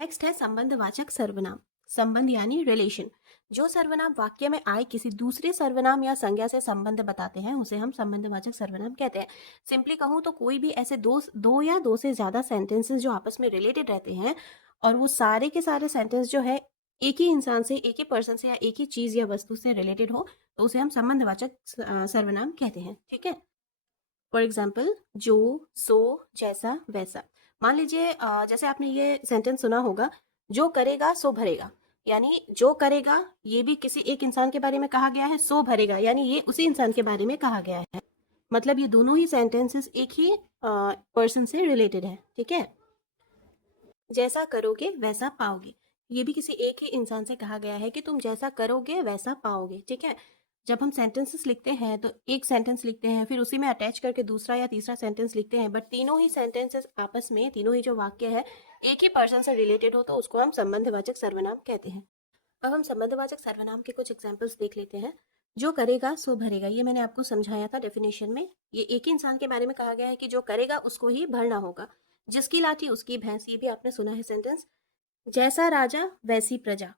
Next है संबंधवाचक सर्वनाम। संबंध यानी रिलेशन। जो सर्वनाम वाक्य में आए किसी दूसरे सर्वनाम या संज्ञा से संबंध बताते हैं उसे हम संबंधवाचक सर्वनाम कहते हैं। सिंपली कहूँ तो कोई भी ऐसे दो या दो से ज्यादा सेंटेंसेस जो आपस में रिलेटेड रहते हैं और वो सारे के सारे सेंटेंस जो है एक ही इंसान से, एक ही पर्सन से या एक ही चीज या वस्तु से रिलेटेड हो तो उसे हम संबंधवाचक सर्वनाम कहते हैं। ठीक है। फॉर एग्जाम्पल, जो, सो, जैसा, वैसा। मान लीजिए जैसे आपने ये सेंटेंस सुना होगा, जो करेगा सो भरेगा। यानी जो करेगा ये भी किसी एक इंसान के बारे में कहा गया है, सो भरेगा यानी ये उसी इंसान के बारे में कहा गया है। मतलब ये दोनों ही सेंटेंसेस एक ही पर्सन से रिलेटेड है। ठीक है। जैसा करोगे वैसा पाओगे, ये भी किसी एक ही इंसान से कहा गया है कि तुम जैसा करोगे वैसा पाओगे। ठीक है। जब हम सेंटेंसेस लिखते हैं तो एक सेंटेंस लिखते हैं, फिर उसी में अटैच करके दूसरा या तीसरा सेंटेंस लिखते हैं, बट तीनों ही सेंटेंसेस आपस में, तीनों ही जो वाक्य है एक ही पर्सन से रिलेटेड हो तो उसको हम संबंधवाचक सर्वनाम कहते हैं। अब हम संबंधवाचक सर्वनाम के कुछ एग्जाम्पल्स देख लेते हैं। जो करेगा सो भरेगा, ये मैंने आपको समझाया था डेफिनेशन में। ये एक ही इंसान के बारे में कहा गया है कि जो करेगा उसको ही भरना होगा। जिसकी लाठी उसकी भैंस, ये भी आपने सुना है सेंटेंस। जैसा राजा वैसी प्रजा।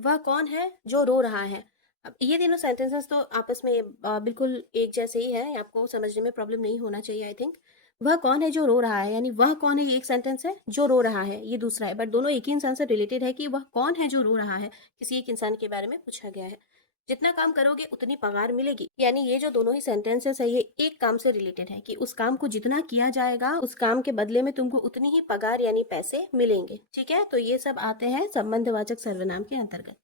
वह कौन है जो रो रहा है। अब ये तीनों सेंटेंसेस तो आपस में बिल्कुल एक जैसे ही है, आपको समझने में प्रॉब्लम नहीं होना चाहिए आई थिंक। वह कौन है जो रो रहा है, यानी वह कौन है ये एक सेंटेंस है, जो रो रहा है ये दूसरा है, बट दोनों एक ही इंसान से रिलेटेड है कि वह कौन है जो रो रहा है, किसी एक इंसान के बारे में पूछा गया है। जितना काम करोगे उतनी पगार मिलेगी, यानी ये जो दोनों ही सेंटेंसेस है ये एक काम से रिलेटेड है कि उस काम को जितना किया जाएगा उस काम के बदले में तुमको उतनी ही पगार यानी पैसे मिलेंगे। ठीक है। तो ये सब आते हैं संबंधवाचक सर्वनाम के अंतर्गत।